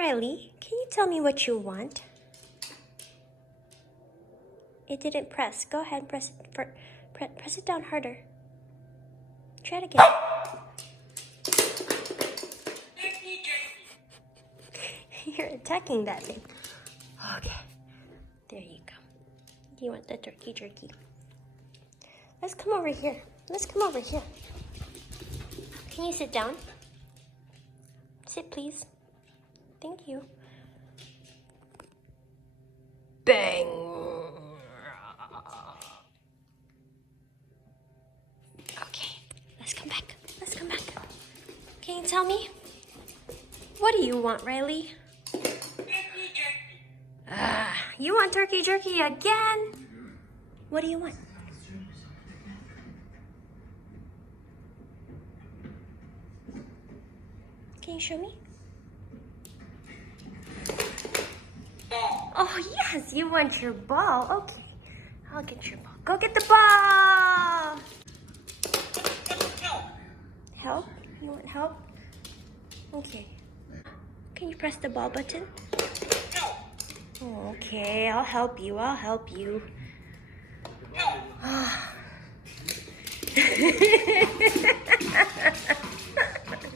Riley, can you tell me what you want? It didn't press. Go ahead, press it down harder. Try it again. You're attacking that thing. Okay. There you go. Do you want the turkey jerky? Let's come over here. Let's come over here. Can you sit down? Sit, please. Thank you. Bang! Okay, let's come back. Let's come back. Can you tell me? What do you want, Riley? Turkey jerky. You want turkey jerky again? What do you want? Can you show me? Ball. Oh, yes, you want your ball. Okay, I'll get your ball. Go get the ball! Help. Help? You want help? Okay. Can you press the ball button? Help. Okay, I'll help you. I'll help you. Help.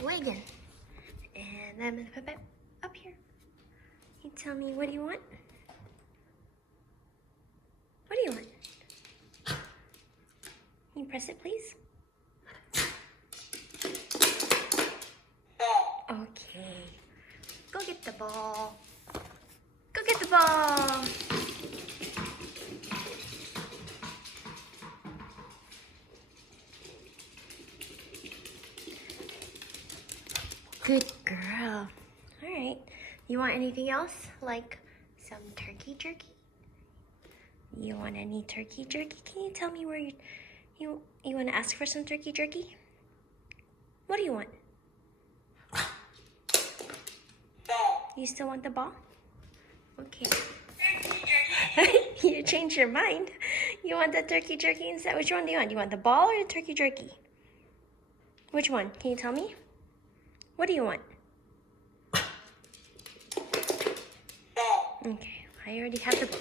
Wagon. And I'm gonna put it up here. You tell me, what do you want? What do you want? Can you press it, please? Ball. Okay. Go get the ball. Go get the ball. Good girl. All right. You want anything else? Like some turkey jerky? You want any turkey jerky? Can you tell me where you want to ask for some turkey jerky? What do you want? Ball. You still want the ball? Okay. Turkey jerky. You changed your mind. You want the turkey jerky instead? Which one do you want? Do you want the ball or the turkey jerky? Which one? Can you tell me? What do you want? Ball. Okay, I already have the ball.